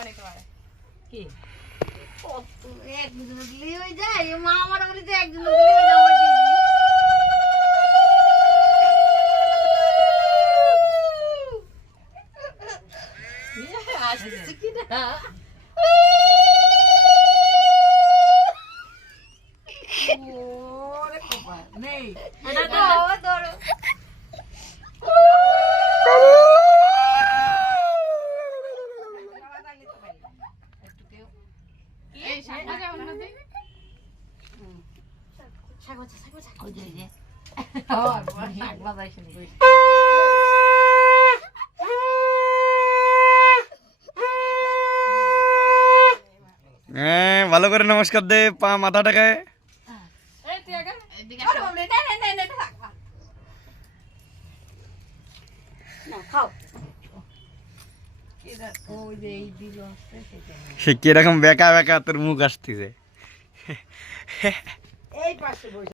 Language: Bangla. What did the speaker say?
অনেক মারে কি কত একজন দিলি হয়ে যায় মা আমার বলিতে একজন দিলি হয়ে যায় আমার দিদি আসছে কি না ওরে কপাল নেই ধরো ধরো এই শাকবা কেমন না দিদি শাকবা ওই যে যে শাক বাজাই শুনি হ্যাঁ ভালো করে নমস্কার দে পা মাথা টাকায় এই তুই আগে এদিকে আসো না থাক না খাও ওই যে এই দিল আসছে সেটা সে কিরকম বেকা বেকা তোর মুখ আসতেছে এই পাশে বসে